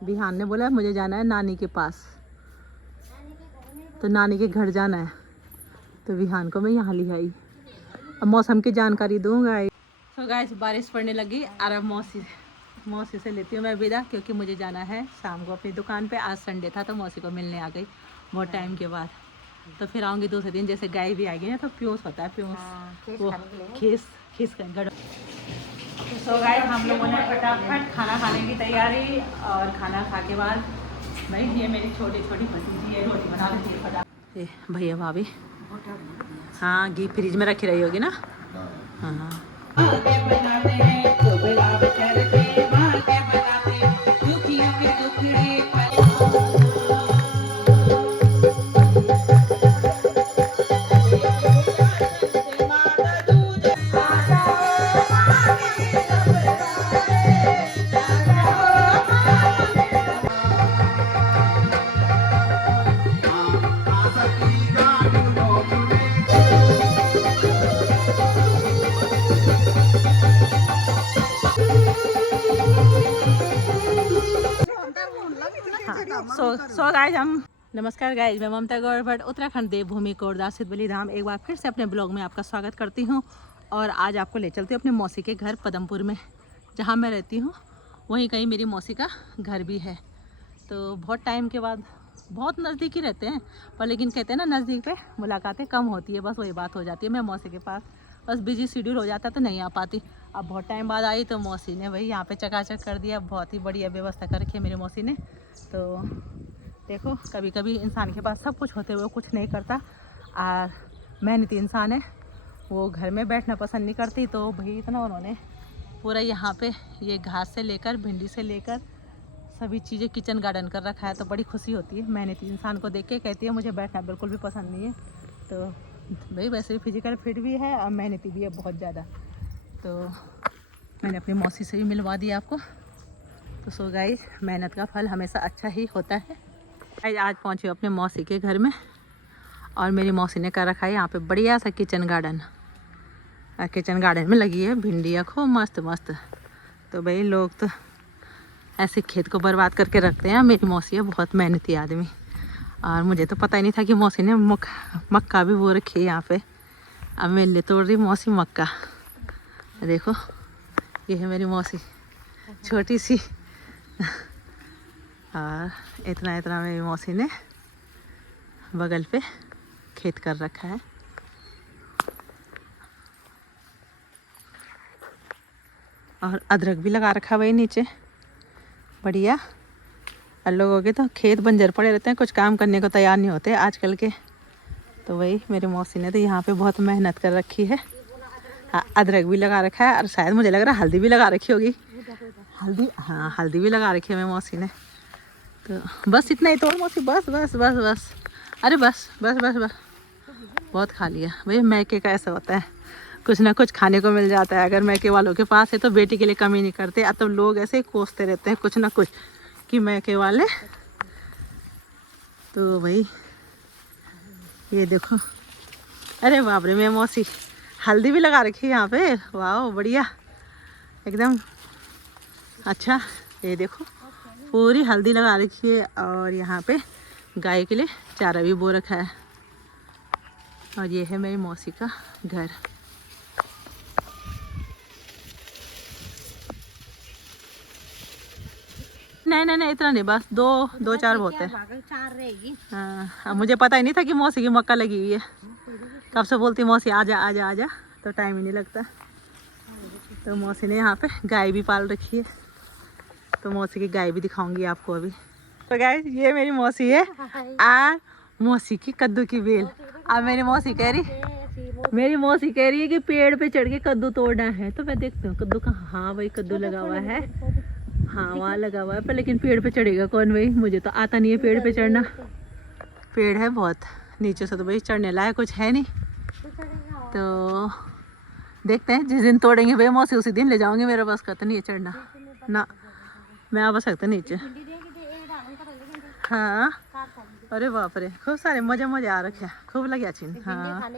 विहान ने बोला मुझे जाना है नानी के पास, तो नानी के घर जाना है, तो विहान को मैं यहाँ ले आई। अब मौसम की जानकारी दूंगा। तो गाइस बारिश पड़ने लगी और अब मौसी से लेती हूँ मैं विदा, क्योंकि मुझे जाना है शाम को अपनी दुकान पे। आज संडे था तो मौसी को मिलने आ गई बहुत टाइम के बाद। तो फिर आऊँगी दूसरे दिन। जैसे गाय भी आएगी ना तो प्यूस होता है, प्यूस वो खीस कर गड़। तो गाइस हम लोगों ने फटाफट खाना खाने की तैयारी, और खाना खा के बाद भाई ये मेरी छोटी छोटी भतीजी है रोटी बना देती है फटाफट। भैया भाभी हाँ घी फ्रिज में रखी रही होगी ना। हाँ सो गाइस हम नमस्कार गाइस, मैं ममता गौर भट्ट उत्तराखंड देवभूमि कोटद्वार सिद्ध बलि धाम एक बार फिर से अपने ब्लॉग में आपका स्वागत करती हूँ। और आज आपको ले चलती हूँ अपनी मौसी के घर पदमपुर में, जहाँ मैं रहती हूँ वहीं कहीं मेरी मौसी का घर भी है। तो बहुत टाइम के बाद, बहुत नज़दीक ही रहते हैं पर लेकिन कहते हैं ना नज़दीक पे मुलाकातें कम होती है, बस वही बात हो जाती है। मैं मौसी के पास बस बिजी शेड्यूल हो जाता तो नहीं आ पाती। अब बहुत टाइम बाद आई तो मौसी ने वही यहाँ पे चकाचक कर दिया, बहुत ही बढ़िया व्यवस्था कर रखी है मेरी मौसी ने। तो देखो कभी कभी इंसान के पास सब कुछ होते हुए कुछ नहीं करता, और मेहनती इंसान है वो घर में बैठना पसंद नहीं करती। तो भाई इतना उन्होंने पूरा यहाँ पे ये घास से लेकर भिंडी से लेकर सभी चीज़ें किचन गार्डन कर रखा है। तो बड़ी खुशी होती है मेहनती इंसान को देख के। कहती है मुझे बैठना बिल्कुल भी पसंद नहीं है। तो भाई वैसे भी फिजिकल फिट भी है और मेहनती भी है बहुत ज़्यादा। तो मैंने अपनी मौसी से भी मिलवा दिया आपको। तो सो गाइस मेहनत का फल हमेशा अच्छा ही होता है। आज पहुँची अपने मौसी के घर में, और मेरी मौसी ने कर रखा है यहाँ पे बढ़िया सा किचन गार्डन। किचन गार्डन में लगी है भिंडियाँ खूब मस्त मस्त। तो भाई लोग तो ऐसे खेत को बर्बाद करके रखते हैं। मेरी मौसी है बहुत मेहनती आदमी, और मुझे तो पता ही नहीं था कि मौसी ने मक्का भी बो रखी है यहाँ पे। अब मेरे लिए तोड़ रही मौसी मक्का। देखो ये है मेरी मौसी छोटी सी, और इतना इतना मेरी मौसी ने बगल पे खेत कर रखा है। और अदरक भी लगा रखा है भाई नीचे बढ़िया। और लोगों के तो खेत बंजर पड़े रहते हैं, कुछ काम करने को तैयार नहीं होते आजकल के। तो वही मेरी मौसी ने तो यहाँ पे बहुत मेहनत कर रखी है। हाँ अदरक भी लगा रखा है, और शायद मुझे लग रहा है हल्दी भी लगा रखी होगी। हल्दी, हाँ हल्दी भी लगा रखी है मेरी मौसी ने। तो बस इतना ही तोड़ मौसी, बस बस बस बस। अरे बस बस बस बस बहुत खा लिया भाई। मैके का ऐसा होता है, कुछ ना कुछ खाने को मिल जाता है। अगर मैके वालों के पास है तो बेटी के लिए कमी नहीं करते। अब तो लोग ऐसे ही कोसते रहते हैं कुछ ना कुछ कि मैके वाले। तो भाई ये देखो, अरे बाप रे मेरी मौसी हल्दी भी लगा रखी है यहाँ पे। वाह बढ़िया एकदम अच्छा। ये देखो पूरी हल्दी लगा रखी है, और यहाँ पे गाय के लिए चारा भी बो रखा है। और ये है मेरी मौसी का घर। नहीं नहीं नहीं इतना नहीं, बस दो चार बहुत है। हाँ मुझे पता ही नहीं था कि मौसी की मक्का लगी हुई है। कब से बोलती मौसी आजा आजा आजा, तो टाइम ही नहीं लगता। तो मौसी ने यहाँ पे गाय भी पाल रखी है, तो मौसी की गाय भी दिखाऊंगी आपको अभी। तो गाइस ये मेरी मौसी है, और मौसी की कद्दू की बेल। अब मेरी मौसी कह रही है कि पेड़ पे चढ़ के कद्दू तोड़ना है। तो मैं देखती हूँ कद्दू का। हाँ भाई कद्दू लगा हुआ है, हाँ वहाँ लगा हुआ है, पर लेकिन पेड़ पे चढ़ेगा कौन भाई? मुझे तो आता नहीं है पेड़ पे चढ़ना। पेड़ है बहुत नीचे से, तो भाई चढ़ने लायक कुछ है नहीं। तो देखते हैं जिस दिन तोड़ेंगे भाई मौसी उसी दिन ले जाऊंगी। मेरे पास का तो नहीं है चढ़ना ना, मैं आ सकता नीचे। हाँ अरे बाप रे खूब सारे मजे आ रखे हैं, खूब लगे चिन। हाँ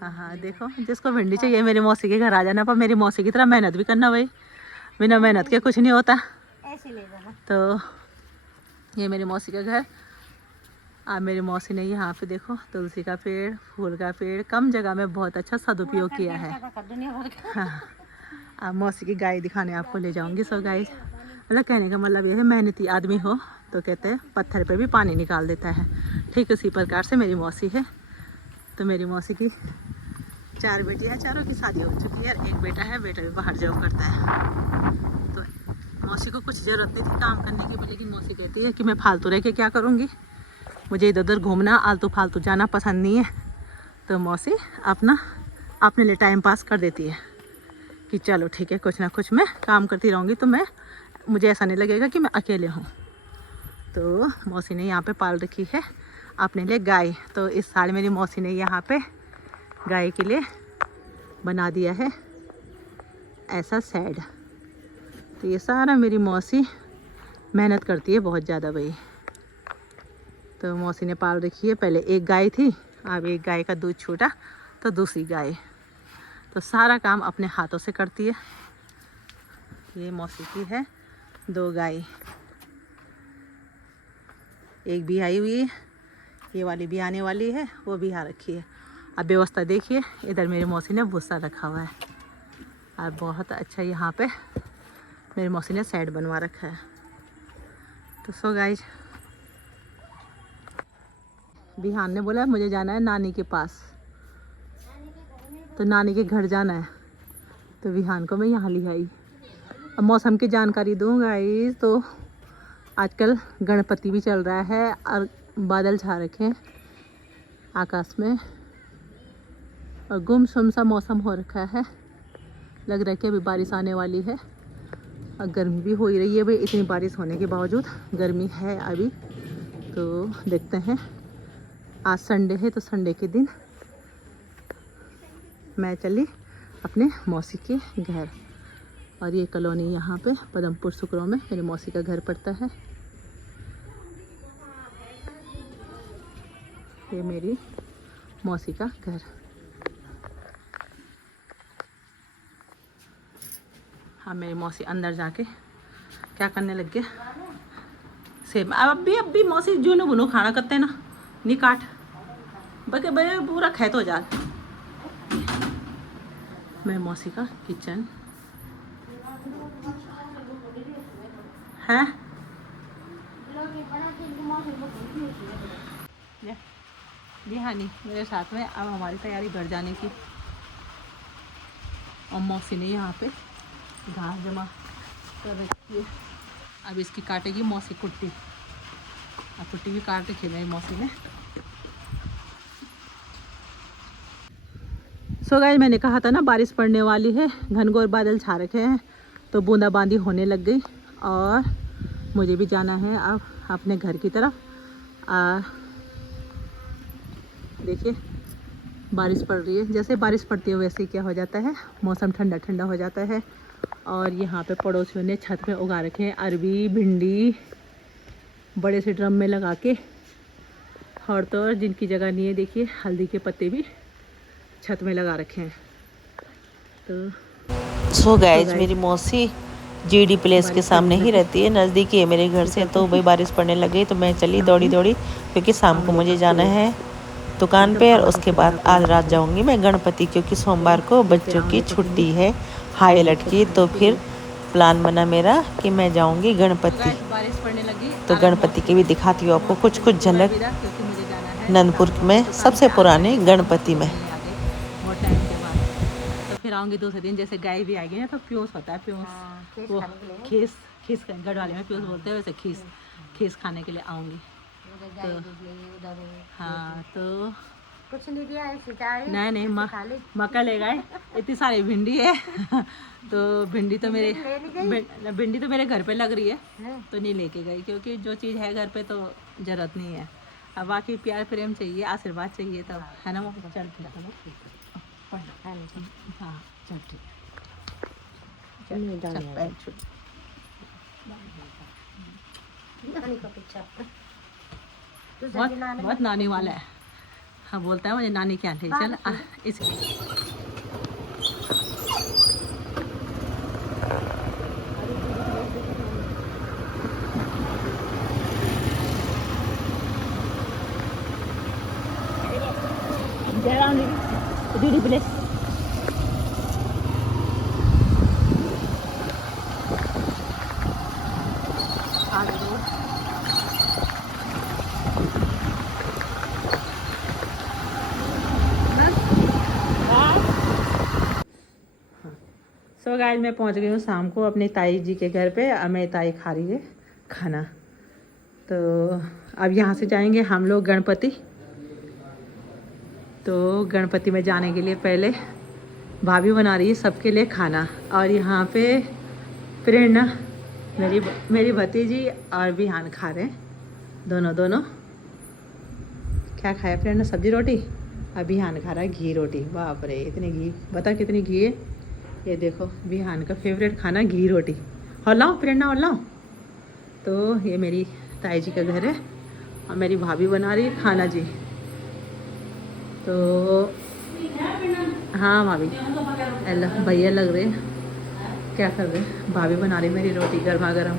हाँ हाँ देखो जिसको भिंडी चाहिए मेरी मौसी के घर आ जाना, पर मेरी मौसी की तरह मेहनत भी करना भाई। बिना मेहनत के कुछ नहीं होता। तो ये मेरी मौसी का घर। अब मेरी मौसी ने यहाँ पे देखो तुलसी का पेड़, फूल का पेड़, कम जगह में बहुत अच्छा सदुपयोग किया है। हाँ, अब मौसी की गाय दिखाने आपको ले जाऊँगी। सो गाइस, मतलब कहने का मतलब ये है, मेहनती आदमी हो तो कहते हैं पत्थर पे भी पानी निकाल देता है। ठीक उसी प्रकार से मेरी मौसी है। तो मेरी मौसी की 4 बेटियाँ हैं, चारों की शादी हो चुकी है। एक बेटा है, बेटा भी बाहर जॉब करता है। तो मौसी को कुछ ज़रूरत नहीं थी काम करने की, लेकिन मौसी कहती है कि मैं फालतू रह के क्या करूँगी, मुझे इधर उधर घूमना, आलतू फालतू जाना पसंद नहीं है। तो मौसी अपने लिए टाइम पास कर देती है कि चलो ठीक है, कुछ ना कुछ मैं काम करती रहूँगी तो मुझे ऐसा नहीं लगेगा कि मैं अकेले हूँ। तो मौसी ने यहाँ पे पाल रखी है अपने लिए गाय। तो इस साल मेरी मौसी ने यहाँ पे गाय के लिए बना दिया है ऐसा शेड। तो ये सारा मेरी मौसी मेहनत करती है बहुत ज़्यादा भाई। तो मौसी ने पाल रखी है, पहले एक गाय थी, अब एक गाय का दूध छूटा तो दूसरी गाय। तो सारा काम अपने हाथों से करती है। ये मौसी की है 2 गाय, एक भी आई हुई है, ये वाली भी आने वाली है, वो भी आ रखी है। अब व्यवस्था देखिए, इधर मेरी मौसी ने भूसा रखा हुआ है और बहुत अच्छा यहाँ पे मेरी मौसी ने साइड बनवा रखा है। तो सो गाइज, बिहान ने बोला मुझे जाना है नानी के पास, तो नानी के घर जाना है। तो बिहान को मैं यहाँ ले आई। अब मौसम की जानकारी दूँ गाइज, तो आजकल गणपति भी चल रहा है और बादल छा रखे हैं आकाश में और गुमसुम सा मौसम हो रखा है। लग रहा है कि अभी बारिश आने वाली है और गर्मी भी हो ही रही है भाई। इतनी बारिश होने के बावजूद गर्मी है अभी। तो देखते हैं, आज संडे है तो संडे के दिन मैं चली अपने मौसी के घर। और ये कॉलोनी यहाँ पे पदमपुर सुकरों में मेरी मौसी का घर पड़ता है। ये मेरी मौसी का घर। हाँ, मेरी मौसी अंदर जाके क्या करने लग गया, सेब। अब भी मौसी जूनू बुनू खाना करते ना, नी काट बके भाई पूरा खेत हो जा। मेरी मौसी का किचन है। जी हाँ, नहीं मेरे साथ में। अब हमारी तैयारी घर जाने की। और मौसी ने यहाँ पे घास जमा कर रखी है। अब इसकी काटेगी मौसी कुट्टी। अब कुट्टी भी काट रखी है मेरी मौसी ने। सो गाइस, मैंने कहा था ना बारिश पड़ने वाली है, घनघोर बादल छा रखे हैं, तो बूंदाबांदी होने लग गई और मुझे भी जाना है अब अपने घर की तरफ। देखिए बारिश पड़ रही है, जैसे बारिश पड़ती है वैसे ही क्या हो जाता है, मौसम ठंडा ठंडा हो जाता है। और यहाँ पे पड़ोसियों ने छत में उगा रखे हैं अरबी, भिंडी, बड़े से ड्रम में लगा के। और तो जिनकी जगह नहीं है, देखिए हल्दी के पत्ते भी छत में लगा रखे हैं। तो सो गाइज, मेरी मौसी जीडी प्लेस के सामने ही रहती है, नज़दीकी है मेरे घर से। तो भाई बारिश पड़ने लग गई तो मैं चली दौड़ी क्योंकि शाम को मुझे जाना है दुकान पे। और उसके बाद आज रात जाऊंगी मैं गणपति, क्योंकि सोमवार को बच्चों की छुट्टी है हाई अलर्ट की। तो फिर प्लान बना मेरा कि मैं जाऊंगी गणपति। तो गणपति की भी दिखाती हूँ आपको कुछ झलक, नंदपुर में सबसे पुराने गणपति में। फिर आऊँगी दूसरे दिन। जैसे गाय भी आएगी ना तो प्योस होता है, प्योस वो खीस गढ़वाली में प्योस बोलते हैं, वैसे खीस खाने के लिए आऊँगी। तो हाँ, तो कुछ नहीं दिया है, नहीं मक्का ले गए। इतनी सारी भिंडी है तो भिंडी तो मेरे घर पे लग रही है तो नहीं लेके गई, क्योंकि जो चीज़ है घर पे तो ज़रूरत नहीं है। अब बाकी प्यार प्रेम चाहिए, आशीर्वाद चाहिए तब, है ना। चल ठीक, हाँ चल ठीक। बहुत नानी वाला है। हाँ, बोलता है मुझे नानी क्या ले चल इसकी। GD place. सो गाइस मैं पहुंच गई हूँ शाम को अपनी ताई जी के घर पे। अब मेरी ताई खा रही है खाना। तो अब यहाँ से जाएंगे हम लोग गणपति। तो गणपति में जाने के लिए पहले भाभी बना रही है सबके लिए खाना। और यहाँ पे प्रेरणा मेरी भतीजी और बिहान खा रहे हैं दोनों। क्या खाया प्रेरणा? सब्जी रोटी। और बिहान खा रहा है घी रोटी। बाप रे इतनी घी, बता कितनी घी है। ये देखो बिहान का फेवरेट खाना घी रोटी। और लाओ प्रेरणा और लाओ। तो ये मेरी ताई जी का घर है और मेरी भाभी बना रही है खाना जी। तो हाँ भाभी भैया लग रहे क्या कर रहे? भाभी बना रही मेरी रोटी गर्मा गर्म।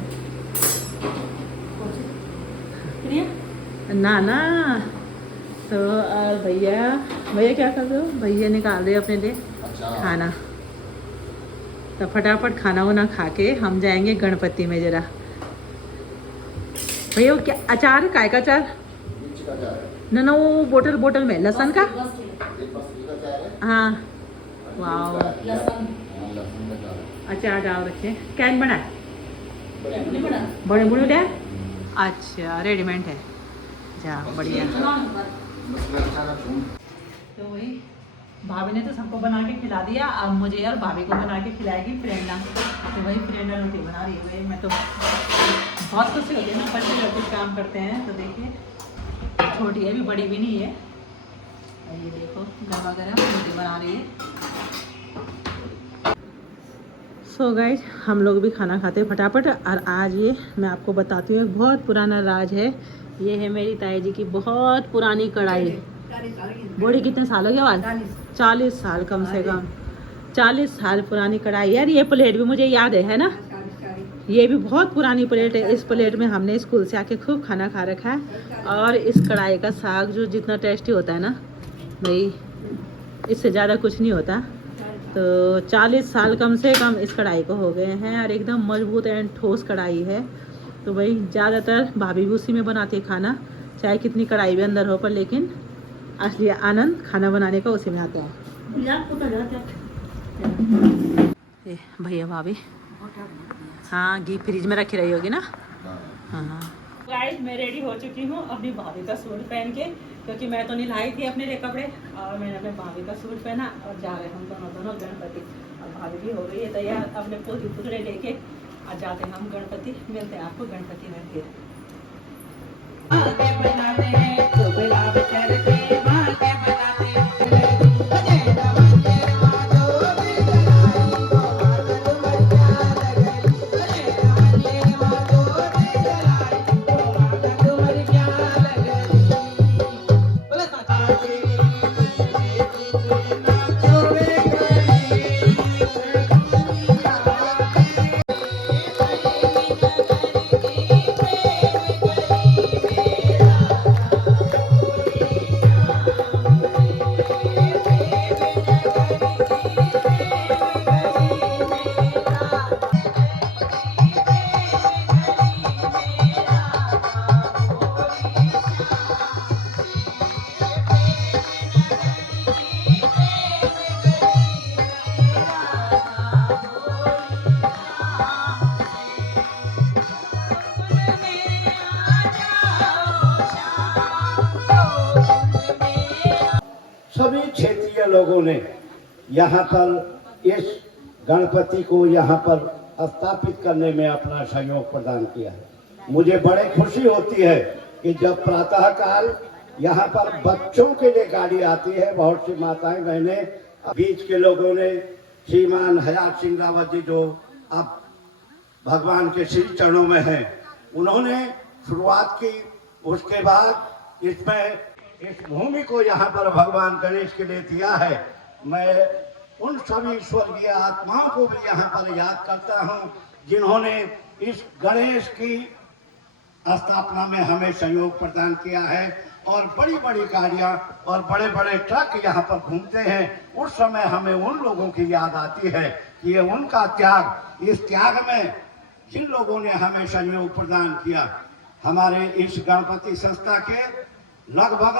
ना तो और भैया क्या कर रहे हो? भैया निकाल रहे अपने लिए खाना। तो फटाफट खाना वाना खा के हम जाएंगे गणपति में जरा। भैया क्या अचार? काय का अचार? ना वो बोतल में लहसुन का। हाँ वाह अचार डाल रखे। कैन बना बड़े बड़े डैम। अच्छा रेडीमेड है जा बढ़िया। तो वही भाभी ने तो सबको बना के खिला दिया। अब मुझे और भाभी को बना के खिलाएगी प्रेरणा। तो वही प्रेरणा रोटी बना रही है। भाई मैं तो बहुत खुशी होती है ना बच्चे लोग कुछ काम करते हैं। तो देखिए छोटी है भी बड़ी भी नहीं है। और ये देखो गर्मा गर्म रोटी बना रही है। सो गाइस हम लोग भी खाना खाते हैं फटाफट। और आज ये मैं आपको बताती हूँ एक बहुत पुराना राज है। ये है मेरी ताई जी की बहुत पुरानी कढ़ाई। बूढ़ी कितने साल हो गए आज? 40 साल कम से कम। 40 साल पुरानी कढ़ाई। यार ये प्लेट भी मुझे याद है ना? ये भी बहुत पुरानी प्लेट है। इस प्लेट में हमने स्कूल से आके खूब खाना खा रखा है। और इस कढ़ाई का साग जो जितना टेस्टी होता है ना भाई, इससे ज़्यादा कुछ नहीं होता। तो 40 साल कम से कम इस कढ़ाई को हो गए हैं। और एकदम मजबूत एंड ठोस कढ़ाई है। तो भाई ज़्यादातर भाभी भी उसी में बनाती है खाना, चाहे कितनी कढ़ाई भी अंदर हो पर, लेकिन असली आनंद खाना बनाने का उसी में आता है। भैया भाभी हाँ घी फ्रिज में रखी रही होगी ना। हाँ गाइस मैं रेडी हो चुकी हूँ अपनी भाभी का सूट पहन के, क्योंकि मैं तो नहीं लाई थी अपने लिए कपड़े। और मैंने अपने भाभी का सूट पहना और जा रहे हम दोनों गणपति। और भाभी भी हो गई है तैयार अपने पुतले लेके। और जाते हैं हम गणपति। मिलते हैं आपको गणपति में फिर। सभी क्षेत्रीय लोगों ने यहाँ पर इस गणपति को यहाँ पर स्थापित करने में अपना सहयोग प्रदान किया है। मुझे बड़े खुशी होती है कि जब प्रातः काल यहाँ पर बच्चों के लिए गाड़ी आती है, बहुत सी माताएं बहनें, बीच के लोगों ने श्रीमान हयात सिंह रावत जी जो अब भगवान के श्री चरणों में हैं, उन्होंने शुरुआत की। उसके बाद इसमें इस भूमि को यहाँ पर भगवान गणेश के लिए दिया है। मैं उन सभी स्वर्गीय आत्माओं को भी यहाँ पर याद करता हूँ जिन्होंने इस गणेश की स्थापना में हमें सहयोग प्रदान किया है। और बड़ी बड़ी गाड़ियां और बड़े बड़े ट्रक यहाँ पर घूमते हैं, उस समय हमें उन लोगों की याद आती है कि ये उनका त्याग, इस त्याग में जिन लोगों ने हमें सहयोग प्रदान किया। हमारे इस गणपति संस्था के लगभग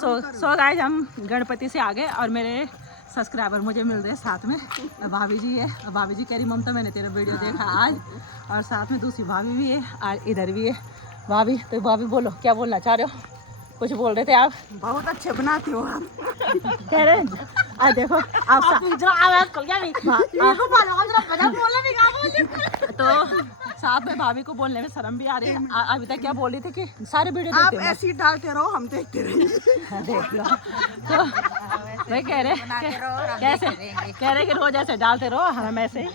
सो गाइस हम गणपति से आ गए और मेरे सब्सक्राइबर मुझे मिल रहे हैं साथ में। भाभी जी है, भाभी जी कह रही ममता मैंने तेरा वीडियो देखा आज, और साथ में दूसरी भाभी भी है और इधर भी है भाभी। तो भाभी बोलो, क्या बोलना चाह रहे हो? कुछ बोल रहे थे आप? बहुत अच्छे बनाती हो आप। कह रहे हैं देखो आप तो साथ में भाभी को बोलने में शर्म भी आ रही है। अभी तक क्या बोल रही थी कि सारे वीडियो आप देखते हो? ऐसे ही डालते रहो, हम देखते रहेंगे। देख लो। तो वही कह रहे कैसे कह रहे कि रोज ऐसे डालते रहो, हम ऐसे ही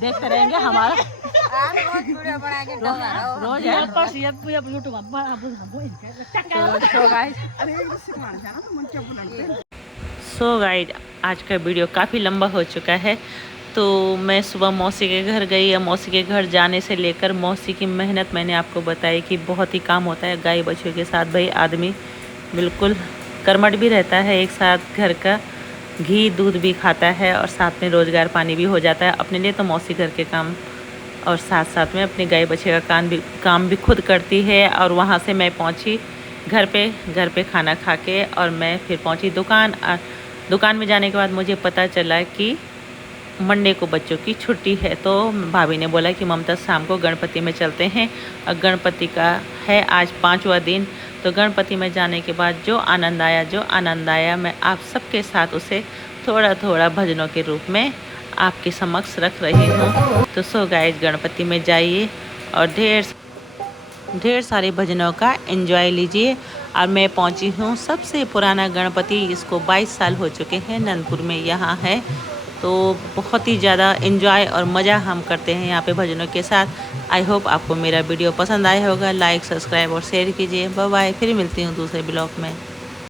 देखते रहेंगे। हमारा रोज है। सो गाइड आज का वीडियो काफ़ी लंबा हो चुका है। तो मैं सुबह मौसी के घर गई। या मौसी के घर जाने से लेकर मौसी की मेहनत मैंने आपको बताई कि बहुत ही काम होता है गाय बछियों के साथ। भाई आदमी बिल्कुल कर्मठ भी रहता है, एक साथ घर का घी दूध भी खाता है और साथ में रोज़गार पानी भी हो जाता है अपने लिए। तो मौसी घर के काम और साथ साथ में अपने गाय बछिया का काम भी खुद करती है। और वहाँ से मैं पहुँची घर पे खाना खा के, और मैं फिर पहुँची दुकान में जाने के बाद मुझे पता चला कि मंडे को बच्चों की छुट्टी है। तो भाभी ने बोला कि ममता शाम को गणपति में चलते हैं, और गणपति का है आज 5वां दिन। तो गणपति में जाने के बाद जो आनंद आया मैं आप सबके साथ उसे थोड़ा थोड़ा भजनों के रूप में आपके समक्ष रख रही हूँ। तो सो गाइस गणपति में जाइए और ढेर सारे भजनों का एंजॉय लीजिए। और मैं पहुँची हूँ सबसे पुराना गणपति, इसको 22 साल हो चुके हैं, नंदपुर में यहाँ है। तो बहुत ही ज़्यादा एंजॉय और मज़ा हम करते हैं यहाँ पे भजनों के साथ। आई होप आपको मेरा वीडियो पसंद आया होगा। लाइक सब्सक्राइब और शेयर कीजिए। बाय बाय, फिर मिलती हूँ दूसरे ब्लॉग में।